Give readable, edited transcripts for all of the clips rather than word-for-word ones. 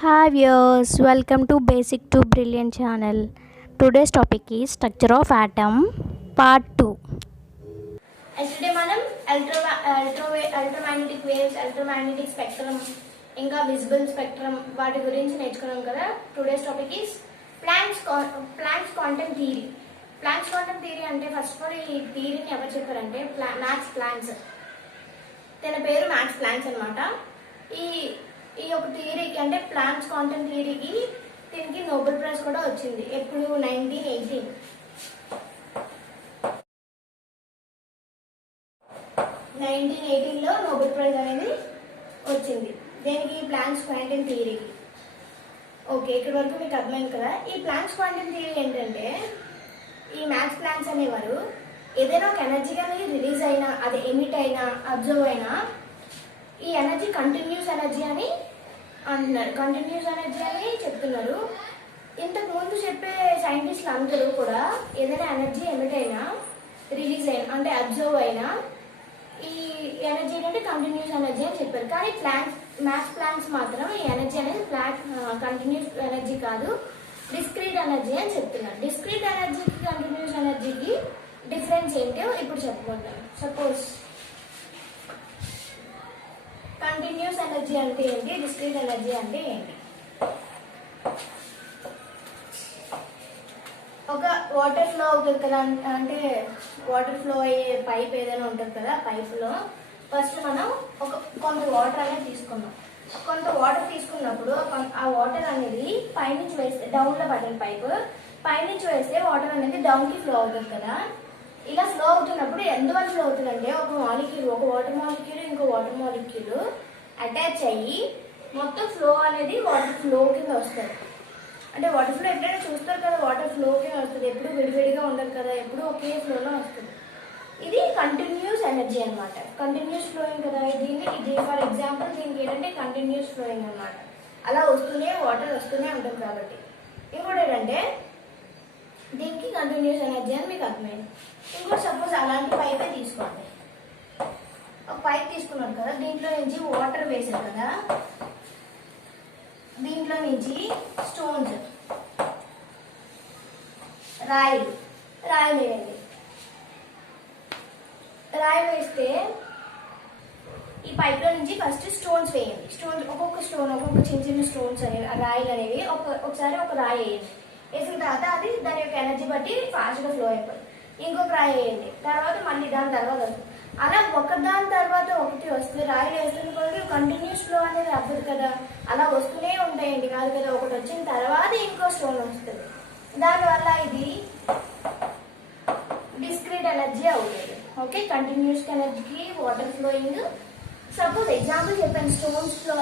Hi viewers, welcome to Basic to Brilliant channel. Today's topic is Structure of Atom Part 2. Yesterday మనం electromagnetic waves, electromagnetic spectrum, ఇంకా visible spectrum వాటి గురించి నేర్చుకున్నాం కదా. Today's topic is Planck's quantum theory. Planck's quantum theory అంటే first of all ఈ థియరీని ఎవరు చెప్పారంటే మ్యాక్స్ ప్లాంక్స్. తన పేరు మ్యాక్స్ ప్లాంక్స్ అన్నమాట. ఈ ఒక థియరీకి అంటే ప్లాంక్స్ క్వాంటమ్ థియరీకి దీనికి నోబెల్ ప్రైజ్ కూడా వచ్చింది. ఎప్పుడు 1918లో నోబెల్ ప్రైజ్ అనేది వచ్చింది. దేనికి? Planks quantum థియరీకి. ఓకే, ఇక్కడ వరకు మీకు అర్థమైంది కదా. ఈ ప్లాంక్స్ క్వాంటమ్ థియరీ ఏంటంటే ఈ మ్యాక్స్ ప్లాంక్స్ అనేవారు ఏదైనా ఒక ఎనర్జీ కానీ రిలీజ్ అయినా, అది ఎమిట్ అయినా, అబ్జర్వ్ అయినా ఈ ఎనర్జీ కంటిన్యూస్ ఎనర్జీ అని అంటున్నారు. కంటిన్యూస్ ఎనర్జీ అని చెప్తున్నారు. ఇంతకు ముందు చెప్పే సైంటిస్టులు అందరూ కూడా ఏదైనా ఎనర్జీ ఎమిట్ అయినా, రిలీజ్ అయినా, అంటే అబ్జర్వ్ అయినా ఈ ఎనర్జీ అంటే కంటిన్యూస్ ఎనర్జీ అని చెప్పారు. కానీ మ్యాక్స్ ప్లాంక్స్ మాత్రం ఈ ఎనర్జీ అనేది కంటిన్యూస్ ఎనర్జీ కాదు, డిస్క్రీట్ ఎనర్జీ అని చెప్తున్నారు. డిస్క్రీట్ ఎనర్జీకి కంటిన్యూస్ ఎనర్జీకి డిఫరెన్స్ ఏంటో ఇప్పుడు చెప్పుకుంటాను. సపోజ్ కంటిన్యూస్ ఎనర్జీ అంటే ఏంటి, డిస్క్రీట్ ఎనర్జీ అంటే ఏంటి? ఒక వాటర్ ఫ్లో అవుతుంది కదా, అంటే వాటర్ ఫ్లో అయ్యే పైప్ ఏదైనా ఉంటుంది కదా, పైప్లో ఫస్ట్ మనం కొంత వాటర్ అనేది తీసుకున్నాం. కొంత వాటర్ తీసుకున్నప్పుడు ఆ వాటర్ అనేది పైనుంచి వేస్తే, డౌన్లో పడిన పైప్ పైనుంచి వేస్తే వాటర్ అనేది డౌన్కి ఫ్లో అవుతుంది కదా. ఇలా ఫ్లో అవుతున్నప్పుడు ఎందువల్ల ఫ్లో అవుతుందంటే ఒక వాటర్ మాలిక్యూల్ ఇంకో వాటర్ మాలిక్యూల్ అటాచ్ అయ్యి మొత్తం ఫ్లో అనేది వాటర్ ఫ్లో కింద వస్తుంది. అంటే వాటర్ ఫ్లో ఎప్పుడైనా చూస్తారు కదా, వాటర్ ఫ్లో కింద వస్తుంది. ఎప్పుడు విడివిడిగా ఉండదు కదా, ఎప్పుడు ఒకే ఫ్లోలో వస్తుంది. ఇది కంటిన్యూస్ ఎనర్జీ అనమాట. కంటిన్యూస్ ఫ్లోయింగ్ కదా. ఇది ఫర్ ఎగ్జాంపుల్ దీనికి ఏంటంటే కంటిన్యూస్ ఫ్లోయింగ్ అనమాట. అలా వాటర్ వస్తూనే ఉంటుంది కాబట్టి. ఇంకోటి ఏంటంటే దీనికి కంటిన్యూస్ ఎనర్జీ అని మీకు అర్థమైంది. ఇంకోటి సపోజ్ అలాంటి పైపే తీసుకోండి. ఒక పైప్ తీసుకున్నారు కదా, దీంట్లో నుంచి వాటర్ వేసారు కదా, దీంట్లో నుంచి స్టోన్స్, రాయి వేయండి. రాయి వేస్తే ఈ పైప్లో నుంచి ఫస్ట్ స్టోన్స్ వేయండి. ఒక్కొక్క చిన్న స్టోన్స్ అనేవి, రాయిలు అనేవి ఒకసారి ఒక రాయి వేయండి. వేసిన తర్వాత అది దాని యొక్క ఎనర్జీ బట్టి ఫాస్ట్గా ఫ్లో అయిపోతుంది. ఇంకొక రాయి వేయండి, తర్వాత మళ్ళీ దాని తర్వాత వస్తుంది. అలా ఒకదాని తర్వాత ఒకటి వస్తుంది. రాయిలు వేస్తున్న కొద్ది కంటిన్యూస్ ఫ్లో అనేది అవ్వదు కదా, అలా వస్తూనే ఉంటాయండి. కాదు కదా, ఒకటి వచ్చిన తర్వాత ఇంకో స్టోన్ వస్తుంది. దానివల్ల ఇది డిస్క్రీట్ ఎనర్జీ అవుతుంది. ఓకే, కంటిన్యూస్ ఎనర్జీకి వాటర్ ఫ్లోయింగ్. సపోజ్ ఎగ్జాంపుల్ చెప్పాను, స్టోన్స్ ఫ్లో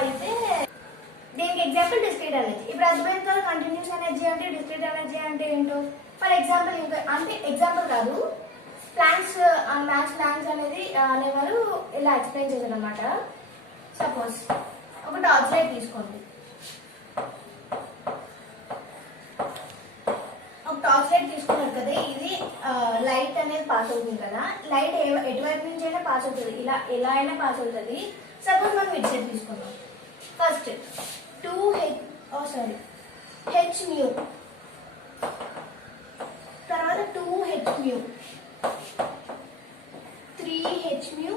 అయితే దీనికి ఎగ్జాంపుల్ డిస్క్రీట్ ఎనర్జీ. ఇప్పుడు అర్థమైంది కదా కంటిన్యూస్ ఎనర్జీ అంటే, డిస్క్రీట్ ఎనర్జీ అంటే ఏంటో. ఫర్ ఎగ్జాంపుల్ అంటే ఎగ్జాంపుల్ కాదు, మ్యాక్స్ ప్లాంక్స్ అనేవారు ఇలా ఎక్స్ప్లెయిన్ చేశారు అనమాట. సపోజ్ ఒక టార్చ్ లైట్ తీసుకోండి. ఒక టార్చ్ లైట్ తీసుకున్నారు కదా, ఇది లైట్ అనేది పాస్ అవుతుంది కదా. లైట్ ఎటువైపు నుంచి అయినా పాస్ అవుతుంది, ఎలా అయినా పాస్ అవుతుంది. సపోజ్ మనం ఇటు సైడ్ తీసుకున్నాం. ఫస్ట్ హెచ్ మ్యూ, తర్వాత 2h mu, 3h mu,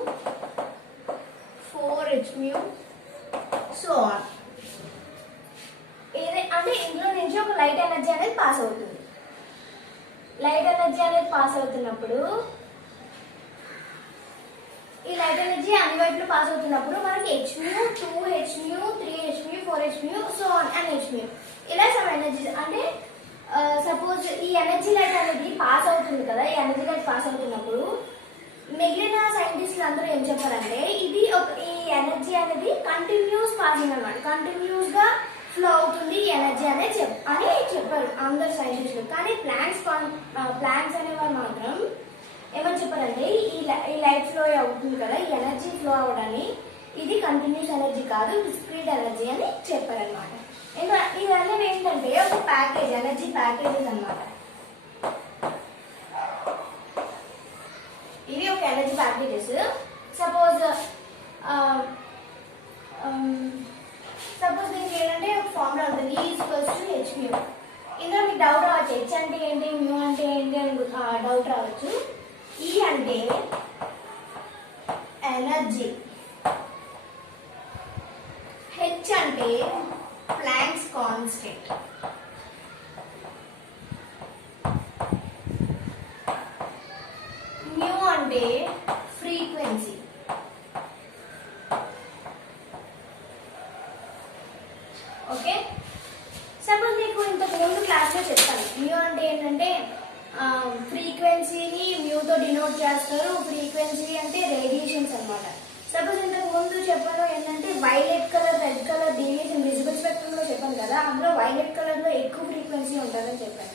4h mu, so on. అంటే ఇందులో నుంచి ఒక లైట్ ఎనర్జీ అనేది పాస్ అవుతుంది. లైట్ ఎనర్జీ అనేది పాస్ అవుతున్నప్పుడు, ఈ లైట్ ఎనర్జీ అన్ని వైపులు పాస్ అవుతున్నప్పుడు మనకి h mu, 2h mu, 3h mu, 4h mu, so on and h mu, ఇలా సమ్ ఎనర్జీ. అంటే సపోజ్ ఈ ఎనర్జీ లైట్ అనేది పాస్ అవుతుంది కదా, ఈ ఎనర్జీ లైట్ పాస్ అవుతున్నప్పుడు మిగిలిన సైంటిస్టులు అందరూ ఏం చెప్పారంటే ఈ ఎనర్జీ అనేది కంటిన్యూస్ పాసింగ్ అనమాట, కంటిన్యూస్ గా ఫ్లో అవుతుంది ఈ ఎనర్జీ అనేది చెప్పారు అందరు సైంటిస్టులు. కానీ ప్లాంక్స్ అనేవారు మాత్రం ఏమని చెప్పారంటే ఈ లైట్ ఫ్లో అవుతుంది కదా, ఈ ఎనర్జీ ఫ్లో అవడాన్ని ఇది కంటిన్యూస్ ఎనర్జీ కాదు, డిస్క్రీట్ ఎనర్జీ అని చెప్పారనమాట. ఇంకా ఇవన్నీ ఏంటంటే ఒక ప్యాకేజ్, ఎనర్జీ ప్యాకేజెస్ అనమాట. ఇవి ఒక energy packages. Suppose first. E అంటే ఎనర్జీ, హెచ్ అంటే ప్లాంక్స్ కాన్స్టెంట్, న్యూ అంటే ఫ్రీక్వెన్సీ. ఓకే, సపోజ్ మీకు ఇంతకు ముందు క్లాస్లో చెప్తాను. మ్యూ అంటే ఏంటంటే ఫ్రీక్వెన్సీని మ్యూతో డినోట్ చేస్తారు. ఫ్రీక్వెన్సీ అంటే రేడియేషన్స్ అన్నమాట. సపోజ్ ఇంతకు ముందు చెప్పాను ఏంటంటే violet colour, red colour deviation visible స్పెక్ట్రమ్లో చెప్పాను కదా, అందులో వైలెట్ కలర్లో ఎక్కువ ఫ్రీక్వెన్సీ ఉంటుందని చెప్పాను.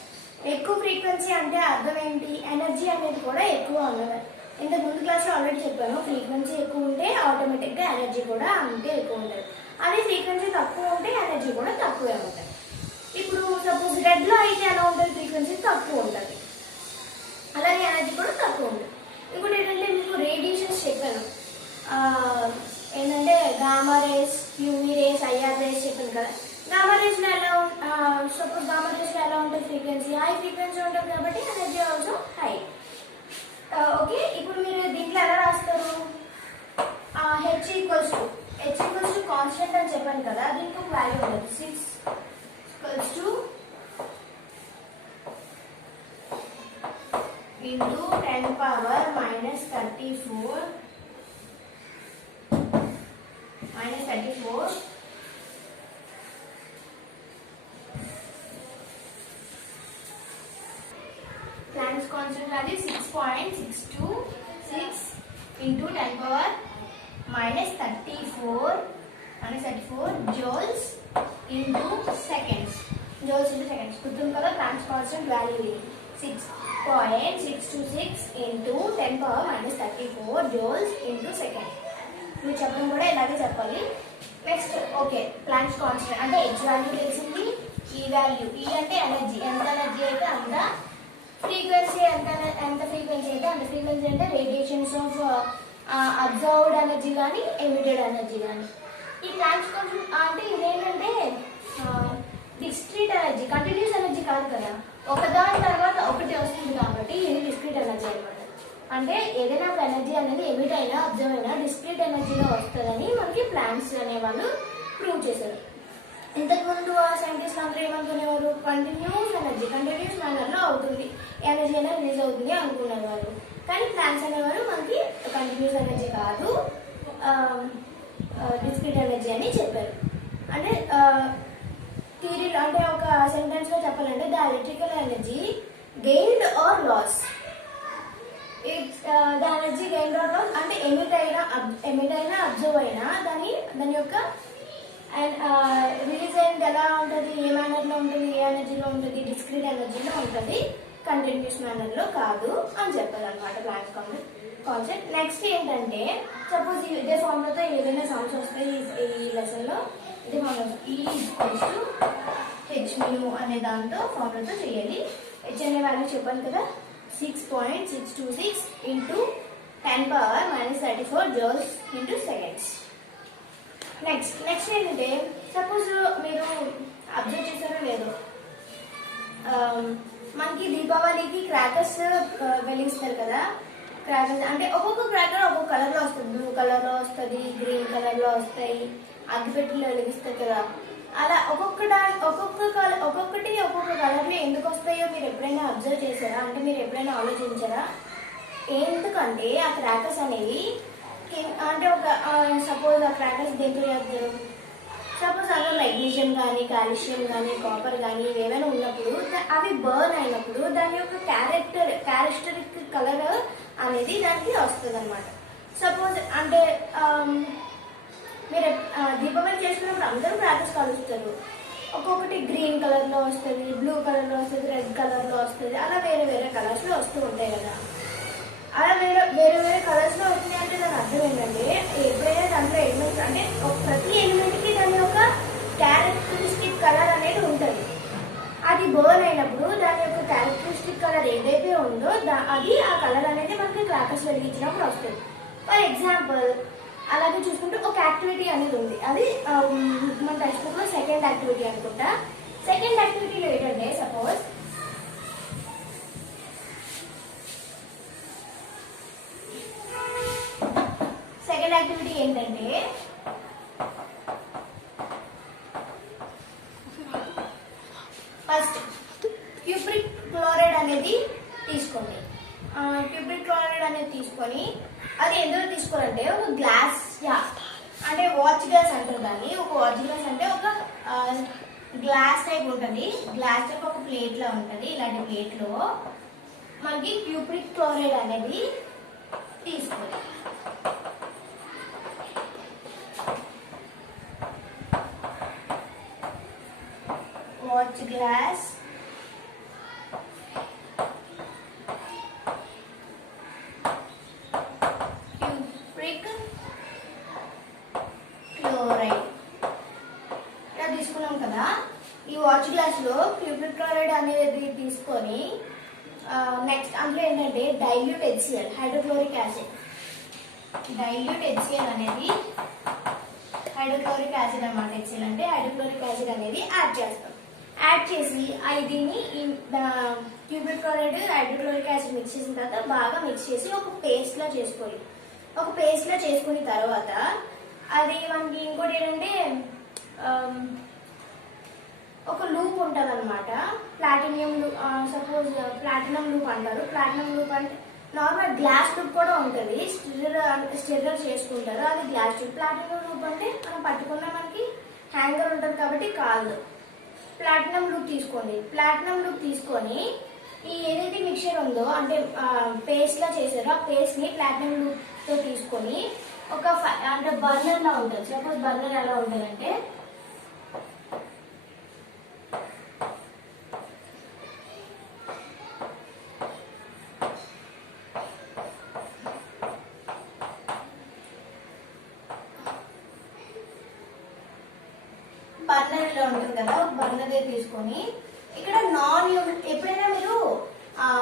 ఎక్కువ ఫ్రీక్వెన్సీ అంటే అర్థం ఏంటి, ఎనర్జీ అనేది కూడా ఎక్కువ ఉన్నది. ఇంతకు ముందు క్లాస్లో ఆల్రెడీ చెప్పాను, ఫ్రీక్వెన్సీ ఎక్కువ ఉంటే ఆటోమేటిక్గా ఎనర్జీ కూడా అంతే ఎక్కువ ఉంటుంది. అదే ఫ్రీక్వెన్సీ తక్కువ ఉంటే ఎనర్జీ కూడా తక్కువే ఉంటుంది. ఇప్పుడు సపోజ్ రెడ్లో అయితే ఎలా ఉంటుంది, ఫ్రీక్వెన్సీ తక్కువ ఉంటుంది, అలాగే ఎనర్జీ కూడా తక్కువ ఉంటుంది. ఇంకోటి ఏంటంటే మీకు రేడియేషన్స్ చెప్పాను, ఏంటంటే gamma rays, UV rays, IR race చెప్పాను కదా. గామా రేస్లో ఎలా సపోజ్ గామా రేస్లో ఎలా ఉంటుంది, ఫ్రీక్వెన్సీ హై ఫ్రీక్వెన్సీ ఉంటుంది కాబట్టి ఎనర్జీ ఆల్సో హై. ఓకే, ఇప్పుడు మీరు దీంట్లో ఎలా రాస్తారు, హెచ్ ఈక్వల్స్ టు కాన్స్టెంట్ అని చెప్పాను కదా, దీనికి ఒక వాల్యూ ఉంటుంది 6 into 10 power minus 34 Planck's constant value 6.626 into 10 power minus 34 joules into seconds. గుర్తుంది కదా, Planck's constant value 6.626 into 10 power minus 34 joules into second. మీరు చెప్పడం కూడా ఇలాగే చెప్పాలి. నెక్స్ట్ ఓకే, ప్లాంక్స్ కాన్స్టెంట్ అంటే హెచ్ వాల్యూ తెలిసింది, ఈ వాల్యూ, ఈ అంటే ఎనర్జీ, ఎంత ఎనర్జీ అయితే అంత, ఫ్రీక్వెన్సీ ఎంత ఫ్రీక్వెన్సీ అయితే అంత ఫ్రీక్వెన్సీ అంటే రేడియేషన్స్ ఆఫ్ అబ్జర్వ్డ్ ఎనర్జీ కానీ ఎమిటెడ్ ఎనర్జీ కానీ. ఈ ప్లాంక్స్ కాన్స్టెంట్ అంటే ఇదేంటంటే డిస్క్రీట్ ఎనర్జీ, కంటిన్యూస్ ఎనర్జీ కాదు కదా, ఒకదాని తర్వాత ఒకటి వస్తుంది కాబట్టి ఇది డిస్క్రీట్ ఎనర్జీ అనమాట. అంటే ఏదైనా ఒక ఎనర్జీ అనేది ఎమిట్ అయినా అబ్జర్వ్ అయినా డిస్క్రీట్ ఎనర్జీలో వస్తుందని మనకి ప్లాంక్స్ అనేవాళ్ళు ప్రూవ్ చేశారు. ఇంతకుముందు సైంటిస్ట్ అందరూ ఏమనుకునేవారు, కంటిన్యూస్ మేనర్లో అవుతుంది ఎనర్జీ అయినా రిలీజ్ అవుతుంది అనుకునేవారు. కానీ ప్లాంక్స్ అనేవారు మనకి కంటిన్యూస్ ఎనర్జీ కాదు, డిస్క్రీట్ ఎనర్జీ అని చెప్పారు. అంటే థియరీలో అంటే ఒక సెంటెన్స్ లో చెప్పాలంటే the electrical energy gained or loss, the energy gained or loss అంటే ఎమిట్ అయినా అబ్జర్వ్ అయినా దాని యొక్క రిలీజ్ అయింది ఎలా ఉంటుంది, ఏ మేనర్లో ఉంటుంది, ఏ ఎనర్జీలో ఉంటుంది, డిస్క్రీట్ ఎనర్జీలో ఉంటుంది, కంటిన్యూస్ మేనర్లో కాదు అని చెప్పాలన్నమాట ప్లాంక్స్ కాన్సెప్ట్. నెక్స్ట్ ఏంటంటే సపోజ్ ఇదే ఫార్ములాతో ఏదైనా సమ్స్ వస్తాయి ఈ లెసన్లో, ఇదే ఫార్ములా హెచ్ మ్యూ అనే దాంతో ఫార్ములాతో చేయాలి. హెచ్ అనే వాల్యూ చెప్పాను కదా, 6.626 into 10 power minus 34 joules into seconds. Next ఏంటంటే సపోజ్ మీరు అబ్జర్వ్ చేశారో లేదో, మనకి దీపావళికి క్రాకర్స్ వెలిగిస్తారు కదా. క్రాకర్స్ అంటే ఒక్కొక్క క్రాకర్ ఒక్కొక్క కలర్లో వస్తుంది, బ్లూ కలర్లో వస్తుంది, గ్రీన్ కలర్లో వస్తాయి, అగ్గిపెట్టెలు వెలిగిస్తారు కదా. అలా ఒక్కొక్కటి ఒక్కొక్క కలర్లో ఎందుకు వస్తాయో మీరు ఎప్పుడైనా అబ్జర్వ్ చేశారా, అంటే మీరు ఎప్పుడైనా ఆలోచించారా? ఎందుకంటే ఆ క్రాకర్స్ అనేవి అంటే ఒక సపోజ్ ఆ క్రాకర్స్ దేంట్లో చేస్తారు, సపోజ్ అందులో మెగ్నీషియం కానీ కాల్షియం కానీ కాపర్ కానీ ఏమైనా ఉన్నప్పుడు అవి బర్న్ అయినప్పుడు దాని యొక్క క్యారెక్టరిస్టిక్ కలర్ అనేది దానికి వస్తుంది అనమాట. సపోజ్ అంటే మీరు దీపావళి చేసుకున్నప్పుడు అందరూ క్రాకర్స్ కలుస్తారు, ఒక్కొక్కటి గ్రీన్ కలర్లో వస్తుంది, బ్లూ కలర్లో వస్తుంది, రెడ్ కలర్లో వస్తుంది, అలా వేరే వేరే కలర్స్లో వస్తూ ఉంటాయి కదా. అలా వేరే కలర్స్లో వచ్చినాయి అంటే దాని అర్థం ఏంటంటే ఎప్పుడైనా దాంట్లో ఎలిమెంట్స్ అంటే ప్రతి ఎలిమెంట్కి దాని యొక్క క్యారెక్టరిస్టిక్ కలర్ అనేది ఉంటుంది. అది బర్న్ అయినప్పుడు దాని యొక్క క్యారెక్టరిస్టిక్ కలర్ ఏదైతే ఉందో అది ఆ కలర్ అనేది మనకి క్రాకర్స్ వెలిగించినప్పుడు వస్తుంది. ఫర్ ఎగ్జాంపుల్ అలాగే చూసుకుంటే ఒక యాక్టివిటీ అనేది ఉంది, అది మన టెక్స్ట్ బుక్లో సెకండ్ యాక్టివిటీ అనుకుంటా. సెకండ్ యాక్టివిటీలో ఏంటంటే సపోజ్ యాక్టివిటీ ఏంటంటే ఫస్ట్ క్యూప్రిక్ క్లోరైడ్ అనేది తీసుకోండి. క్యూప్రిక్ క్లోరైడ్ అనేది తీసుకొని అది ఎందులో తీసుకోవాలంటే ఒక గ్లాస్ అంటే వాచ్ గ్లాస్ అంటారు దాన్ని. ఒక వాచ్ గ్లాస్ అంటే ఒక గ్లాస్ టైప్ ఉంటుంది. గ్లాస్ టైప్ ఒక ప్లేట్ లా ఉంటుంది. ఇలాంటి ప్లేట్ లో మనకి క్యూప్రిక్ క్లోరైడ్ అనేది తీసుకోవాలి. వాచ్ గ్లాస్ క్యూప్రిక్ క్లోరైడ్ ఇలా తీసుకున్నాం కదా. ఈ వాచ్ గ్లాస్ లో క్యూప్రిక్ క్లోరైడ్ అనేది తీసుకొని నెక్స్ట్ అందులో ఏంటంటే dilute HCl hydrochloric acid. Dilute HCl అనేది హైడ్రోక్లోరిక్ యాసిడ్ అన్నమాట. హెచ్సిఎల్ అంటే హైడ్రోక్లోరిక్ యాసిడ్ అనేది యాడ్ చేస్తాం. యాడ్ చేసి దీన్ని cupric chloride hydrochloric acid mix చేసిన తర్వాత బాగా మిక్స్ చేసి ఒక పేస్ట్ లా చేసుకోవాలి. ఒక పేస్ట్ లా చేసుకున్న తర్వాత అది మనకి ఇంకోటి ఏంటంటే ఒక లూప్ ఉంటుంది అనమాట. Platinum loop, suppose platinum loop అంటారు. ప్లాటినం లూప్ అంటే నార్మల్ గ్లాస్ లూప్ కూడా ఉంటుంది. స్టిర్రర్ చేసుకుంటారు, అది గ్లాస్ లూప్. ప్లాటినం లూప్ అంటే మనం పట్టుకున్న మనకి హ్యాంగర్ ఉంటుంది కాబట్టి కాదు. ప్లాటినం లూప్ తీసుకోండి. ప్లాటినం లూప్ తీసుకొని ఈ ఏదైతే మిక్చర్ ఉందో అంటే పేస్ట్ లా చేశారో ఆ పేస్ట్ ని ప్లాటినం లూప్ తో తీసుకొని ఒక అంటే బర్నర్ లా ఉంటుంది. సపోజ్ బర్నర్ ఎలా ఉంటుందంటే బర్నర్ ఇలా ఉంటుంది కదా. బర్నర్ తీసుకొని ఇక్కడ ఎప్పుడైనా మీరు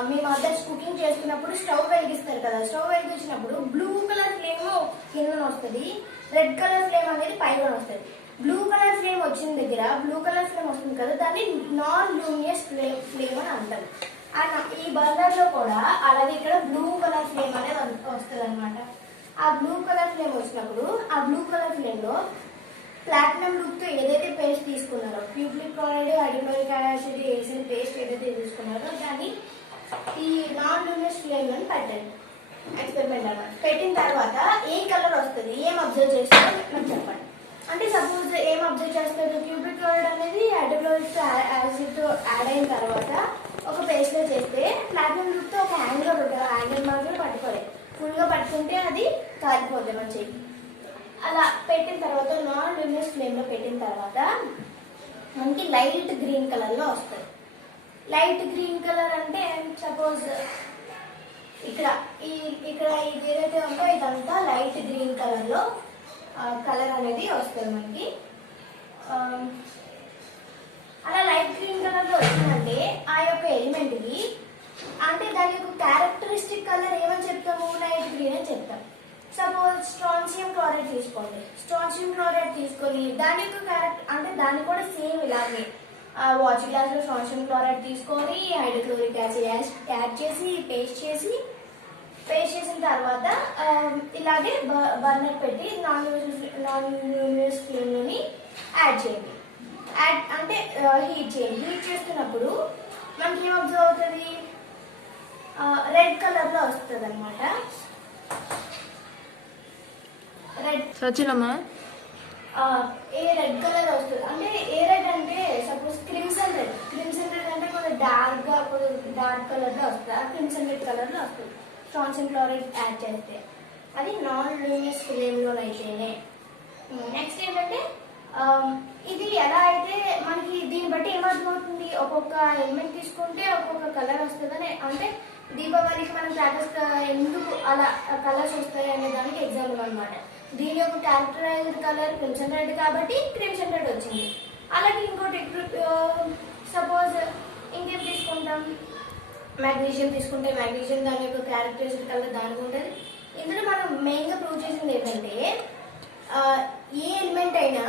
మీ మదర్స్ కుకింగ్ చేస్తున్నప్పుడు స్టవ్ వెలిగిస్తారు కదా. స్టవ్ వెలిగించినప్పుడు బ్లూ కలర్ ఫ్లేమ్ కింద వస్తుంది, రెడ్ కలర్ ఫ్లేమ్ అనేది పైన వస్తుంది. బ్లూ కలర్ ఫ్లేమ్ వచ్చిన దగ్గర బ్లూ కలర్ ఫ్లేమ్ వస్తుంది కదా, దాన్ని నాన్ లూమినస్ ఫ్లేమ్ అని అంటారు. ఈ బర్నర్ లో కూడా అలాగే ఇక్కడ బ్లూ కలర్ ఫ్లేమ్ అనేది వస్తుంది అనమాట. ఆ బ్లూ కలర్ ఫ్లేమ్ వచ్చినప్పుడు ఆ బ్లూ కలర్ ఫ్లేమ్ లో ప్లాటినం లూప్ తో ఏదైతే పేస్ట్ తీసుకున్నారో క్యూప్రిక్ క్లోరైడ్ హైడ్రోక్లోరిక్ యాసిడ్ వేసిన పేస్ట్ ఏదైతే తీసుకున్నారో దాన్ని ఈ నాన్ లూమినస్ ఫ్లేమ్ అని పెట్టండి. ఎక్స్పెరిమెంట్ అన్నమాట. పెట్టిన తర్వాత ఏ కలర్ వస్తుంది, ఏం అబ్జర్వ్ చేస్తారో నాకు చెప్పండి. అంటే సపోజ్ ఏం అబ్జర్వ్ చేస్తారు, క్యూప్రిక్ క్లోరైడ్ అనేది హైడ్రోక్లోరిక్ యాసిడ్ తో యాడ్ అయిన తర్వాత ఒక పేస్ట్ లో చేస్తే ప్లాటినం లూప్ తో ఒక హ్యాంగర్ ఉంటుంది. ఆ హ్యాంగర్ మాత్రం పట్టుకోలేదు. ఫుల్ గా పట్టుకుంటే అది కాలిపోతుంది మన చెయ్యి. అలా పెట్టిన తర్వాత నాన్ లూమినస్ ఫ్లేమ్ లో పెట్టిన తర్వాత మనకి లైట్ గ్రీన్ కలర్ లో వస్తుంది. లైట్ గ్రీన్ కలర్ అంటే సపోజ్ ఇక్కడ ఇది ఏదైతే ఉందో ఇదంతా లైట్ గ్రీన్ కలర్ లో కలర్ అనేది వస్తుంది మనకి. అలా లైట్ గ్రీన్ కలర్ లో వచ్చిందంటే ఆ యొక్క ఎలిమెంట్ కి అంటే దాని యొక్క క్యారెక్టరిస్టిక్ కలర్ ఏమని చెప్తాము, లైట్ గ్రీన్ అని చెప్తాం. సపోజ్ స్ట్రాన్షియం క్లోరైడ్ తీసుకోండి. స్ట్రాన్షియం క్లోరైడ్ తీసుకొని దాని యొక్క క్యారెక్టర్ అంటే దాన్ని కూడా సేమ్ ఇలాగే వాచ్ గ్లాస్ లో స్ట్రాన్షియం క్లోరైడ్ తీసుకొని హైడ్రోక్లోరిక్ యాసిడ్ యాడ్ చేసి పేస్ట్ చేసిన తర్వాత ఇలాగే బర్నర్ పెట్టి నాన్ లూమినస్ ఫ్లేమ్ లోని యాడ్ చేయండి. అంటే హీట్ చేయండి. హీట్ చేస్తున్నప్పుడు మనకి ఏం అబ్జర్వ్ అవుతుంది, రెడ్ కలర్ లో వస్తుంది అనమాట. సచినమ్మా ఏ రెడ్ కలర్ వస్తుంది అంటే ఏ రెడ్ అంటే suppose crimson red. Crimson red అంటే కొంచెం డార్క్ కలర్ లో వస్తుంది. ఆ క్రిమ్సన్ రెడ్ కలర్ లో వస్తుంది స్ట్రాన్షియం క్లోరైడ్ యాడ్ చేస్తే. అది నాన్ లూమినస్ ఫ్లేమ్ లో అయితేనే. నెక్స్ట్ ఏంటంటే ఇది ఎలా అయితే మనకి దీన్ని బట్టి ఏమర్థమవుతుంది, ఒక్కొక్క ఎలిమెంట్ తీసుకుంటే ఒక్కొక్క కలర్ వస్తుందని. అంటే దీపావళికి మనం క్రాకర్స్ ఎందుకు అలా కలర్స్ వస్తాయి అనే దానికి ఎగ్జాంపుల్ అనమాట. దీని యొక్క క్యారెక్టరైజ్డ్ కలర్ క్రిమ్సన్ రెడ్ కాబట్టి క్రిమ్సన్ రెడ్ వచ్చింది. అలాగే ఇంకోటి సపోజ్ ఇంకేం తీసుకుంటాం, మ్యాగ్నీషియం తీసుకుంటే మ్యాగ్నీషియం దాని యొక్క క్యారెక్టరైజ్డ్ కలర్ దానికి ఉంటుంది. ఇందులో మనం మెయిన్గా ప్రూవ్ చేసింది ఏంటంటే ఏ ఎలిమెంట్కైనా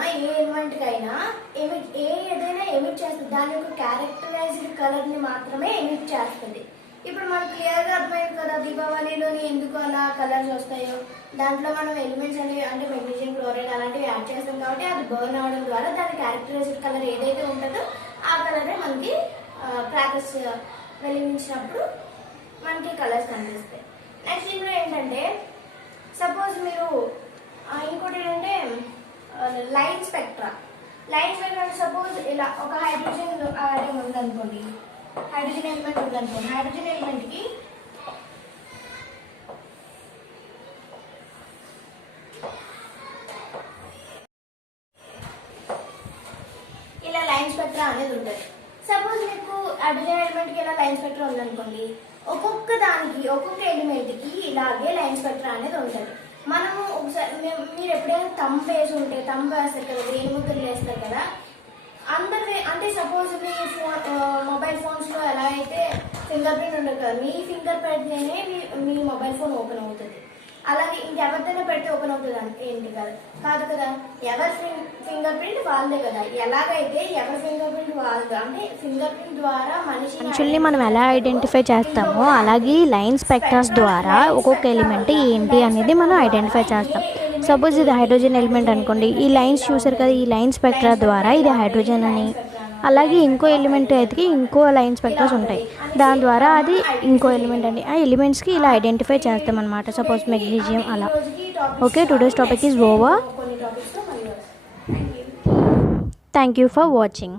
ఏదైనా ఎమిట్ చేస్తుంది, దాని యొక్క క్యారెక్టరైజ్డ్ కలర్ని మాత్రమే ఎమిట్ చేస్తుంది. ఇప్పుడు మనకు క్లియర్గా అర్థమైంది కదా దీపావళిలోని ఎందుకు అలా కలర్స్ వస్తాయో. దాంట్లో మనం ఎలిమెంట్స్ అనేవి అంటే మెగ్నీషియం క్లోరైడ్ అలాంటివి యాడ్ చేస్తాం కాబట్టి అది బర్న్ అవడం ద్వారా దాని క్యారెక్టరైజ్డ్ కలర్ ఏదైతే ఉంటుందో ఆ కలరే మనకి క్రాకర్స్ వెలిగించినప్పుడు మనకి కలర్స్ కనిపిస్తాయి. నెక్స్ట్ ఇప్పుడు ఏంటంటే సపోజ్ మీరు ఇంకోటి ఏంటంటే line spectra. Line spectra suppose ఇలా ఒక హైడ్రోజన్ ఆటం ఉందనుకోండి, హైడ్రోజన్ ఎలిమెంట్ ఉందనుకోండి. హైడ్రోజన్ ఎలిమెంట్కి ఇలా లైన్ స్పెక్ట్రా అనేది ఉంటుంది. సపోజ్ మీకు హైడ్రోజన్ ఎలిమెంట్కి ఇలా లైన్ స్పెక్ట్రా ఉందనుకోండి, ఒక్కొక్క దానికి ఒక్కొక్క ఎలిమెంట్కి ఇలాగే లైన్ స్పెక్ట్రా అనేది ఉంటుంది. మనము ఒకసారి మీరు ఎప్పుడైనా తంబ్ వేసి ఉంటే తంబ్ వేస్తారు కదా, వేలు ముద్రలు వేస్తారు కదా, అందరు అంటే సపోజ్ మీ మొబైల్ ఫోన్స్లో ఎలా అయితే ఫింగర్ ప్రింట్ ఉంటుంది కదా, మీ ఫింగర్ పెడితేనే మీ మొబైల్ ఫోన్ ఓపెన్ అవుతుంది. అలాగే ఇంకెవరిదైనా పెడితే ఓపెన్ అవుతుంది అంటే ఏంటి కాదు కదా, ఎవరి ఫింగర్ ప్రింట్ వాళ్ళదే కదా. ఎలాగైతే ఎవరి ఫింగర్ ప్రింట్ వాళ్ళది అంటే ఫింగర్ ప్రింట్ ద్వారా మనుషుల్ని మనం ఎలా ఐడెంటిఫై చేస్తామో అలాగే లైన్ స్పెక్ట్రాస్ ద్వారా ఒక్కొక్క ఎలిమెంట్ ఏంటి అనేది మనం ఐడెంటిఫై చేస్తాం. సపోజ్ ఇది హైడ్రోజన్ ఎలిమెంట్ అనుకోండి, ఈ లైన్స్ చూసారు కదా, ఈ లైన్ స్పెక్ట్రా ద్వారా ఇది హైడ్రోజన్ అని, అలాగే ఇంకో ఎలిమెంట్ అయితే ఇంకో లైన్ స్పెక్ట్రాస్ ఉంటాయి, దాని ద్వారా అది ఇంకో ఎలిమెంట్ అండి. ఆ ఎలిమెంట్స్కి ఇలా ఐడెంటిఫై చేస్తాం అనమాట. సపోజ్ మెగ్నీషియం అలా. Okay, today's topic is over. Thank you for watching.